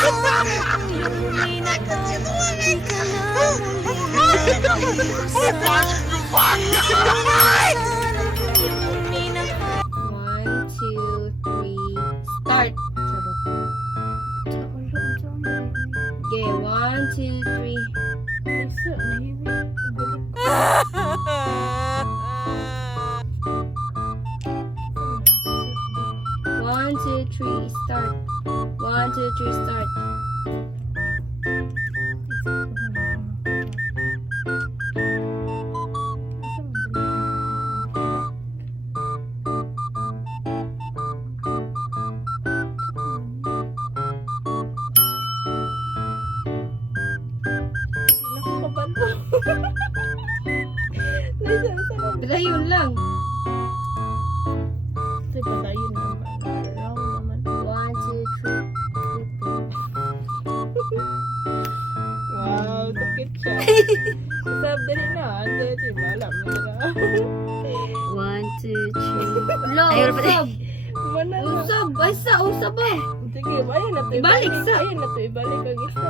One, two, three, start. Okay, one, two, three. One, two, three, start. One, two, three, start. Padayon lang. One, two, three. Wow, sakit siya. Sabi rin na, di ba? Alam mo na. One, two, three. Lo, Ayun pa usab. Mana na. Usab. Ay, usab ba? Sige, ayun na to. Ibalik sa. Ayun na to, ibalik ang isa.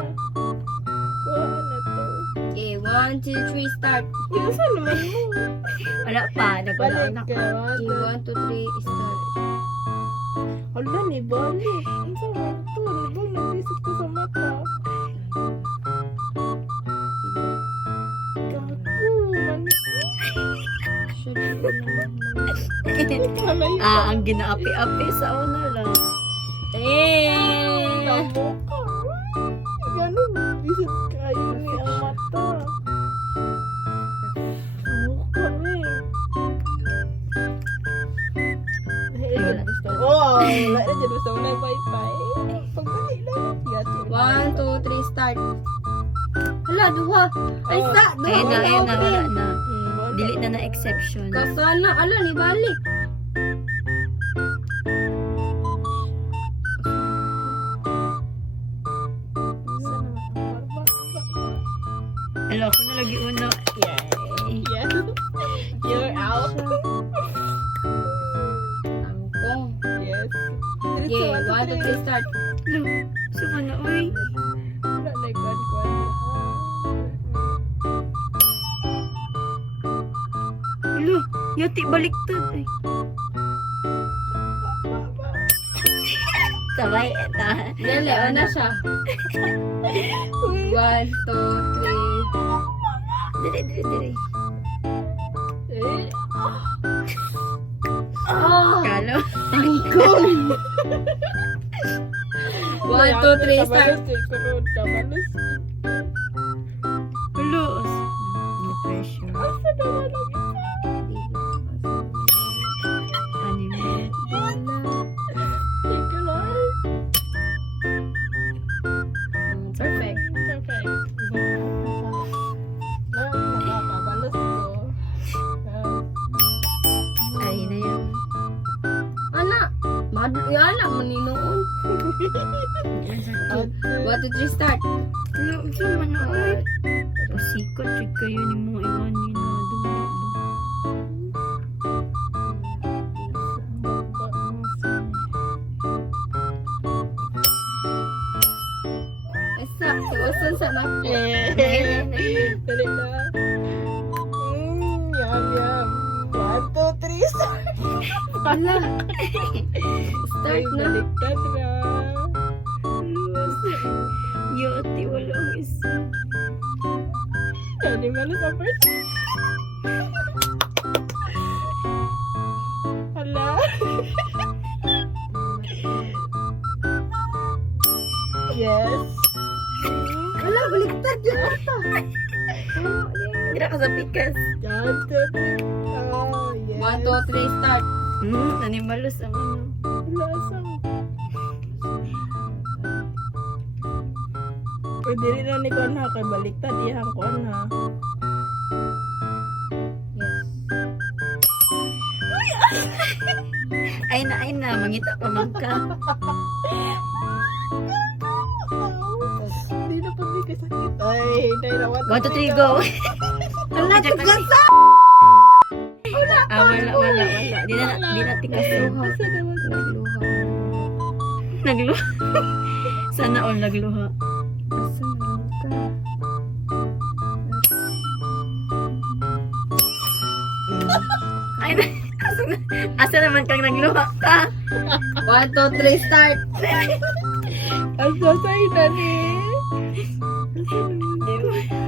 Kuha na to. Okay, one, two, three, start. Yung saan naman mo? Wala pa, nagwala Balik na ka. Okay, one, two, three, start. Hala, ni balik. Ang sama to. Nibang nabisip ko sa mata. Gago, mani. ang ginaapi-api sa una lang. Tamo ka. Ganun, bisip kayo ni ang mata. Mukha Oh, wala na dyan. Gusto mo na bye-bye. Pagdali lang. One, two, three, start. Hala, duha. Ay, sa. Ayun na, wala na. Dili. Dili na na exception. Kasana, ala, ni balik. Hello, ako na lagi una. Yay. Yes. You're out. Angkong. Yes. Okay, one, two, three, start. Hello, suma na, uy. Wala na ikuan-kuan. Hello, yati baliktad. Ay. Sabay, eta. Dali, na siya. One, two, three. Dili. Eh. Oh, Kalo. angkong. One, two, three, start. Kabalos. Hello. No pressure. Asa naman ang isa? Anime. Thank you, Lord. Perfect. Perfect. Nakakabalos ko. Ay, na yan. Anak, ana, maninoon. One, two, three, start. Hello, suma na, uy. Pasikot, check kayo ni mo iwan ni na. Asa, iwasan sa nako. Dali na. Yum, yum. 1, 2, 3, start. Ala. Start na. Baliktad na. Yati, walang isa. Di ba na sa first? Hala. Yes. Ala, baliktad yan ata. Gira ka sa pikas. 1, 2, 3. Oh, yes. One, two, three, start. Animalos ang ano. Lasang. Pwede rin na ni Kuan ha. Kay baliktad. Ihang Kuan ha. Yes. Ay na, mangita pa man ka. Hindi na pa may kasakit. Ay, hindi na. 1, 2, 3, go. Ala, tugasa. Wala. Di na tikas. Kasi naman. Naglo. Sana all nagluha. Asa naman ka? Ay, asa naman kang nagluha ka? 1, 2, 3, start. Asa sa'yo na ni? Asa naman ka?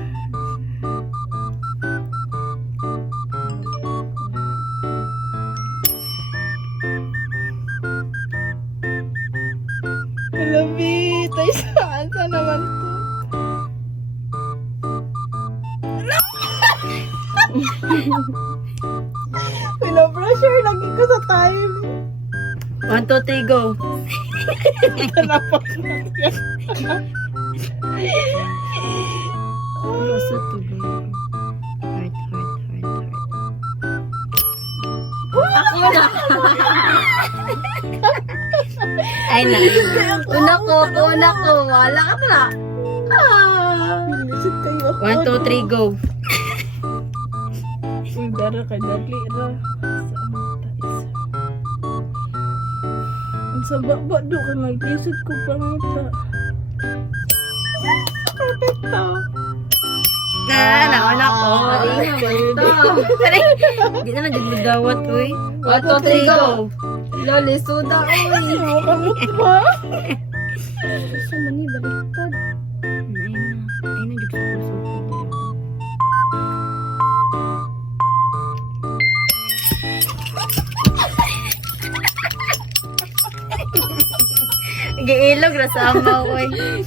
Hello, B. Tayo saan? Saan naman to? Pinapressure lagi ko sa time. 1, 2, 3, go. Tanapak na yan. Ano sa tubo? Heart. Ako na. Ay, na. Una ko. Wala ka na. Bilisit kayo. 1, 2, 3, go. Uy, dara ka, dali ra. Sa mata isa. Ang sa baba do ka, nag-isip ko pangita. Perfecto. Nauna ko. Mali na, Hindi naman dyan magdawat, uy. 1, 2, 3, go. Loli, suda, uy. Kamot ba? Isa man ni, baliktad. Ay na, dyan sa puso ko. Giilog ra sa amaw, uy. 1,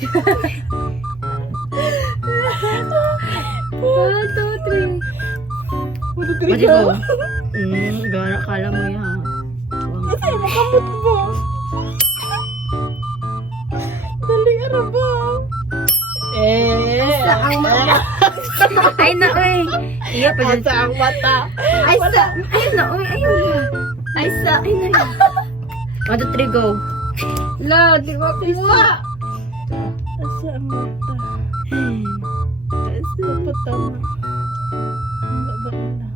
2, 3. Pwede go. Gara kala mo yan. Kasi makamot ba? Dali ara ba? Asa ang mata. Ay na, uy. Iya pa dyan. Asa ang mata? Ay, sa. Ay na, uy. Ayun na. Ay, sa. Ay na. 1, 2, 3, go. La, di ko kuha. Asa ang mata? Asa ang patama? Ang baba na.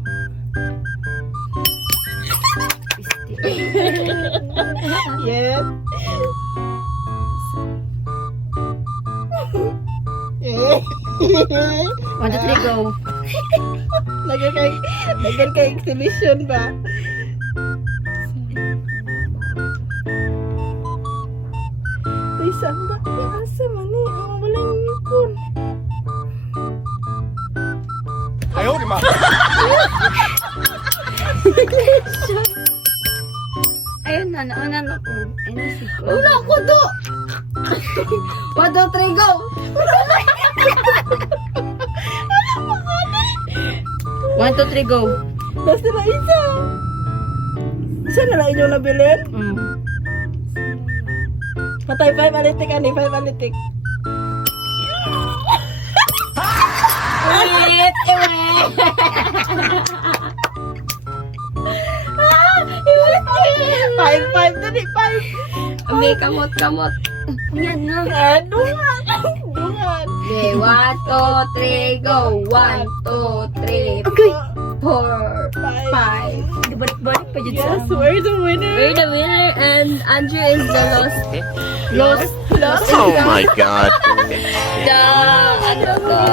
Yes. Eh. 1, 2, 3, go. Lagyan kay exhibition ba? Ay, saan ba? Asa man eh? Ang wala yung ngipon. Ayun na, nauna na ko. Ay na, siko. Una ko do. 1, 2, 3, go. 1, 2, 3, go. Basta na isa. Isa na lang inyong nabilin? Patay, 5 alitik, ani, 5 alitik. Ulit, Five, dali, 5. Okay, kamot. Yan na. Dungan. Dungan. Okay, 1, 2, 3, go. 1, 2, 3, Okay. 4, 5. Balik-balik pa dyan sa Yes, we're the winner. We're the winner and Andrew is the lost. Lost. Oh my god. Ano to?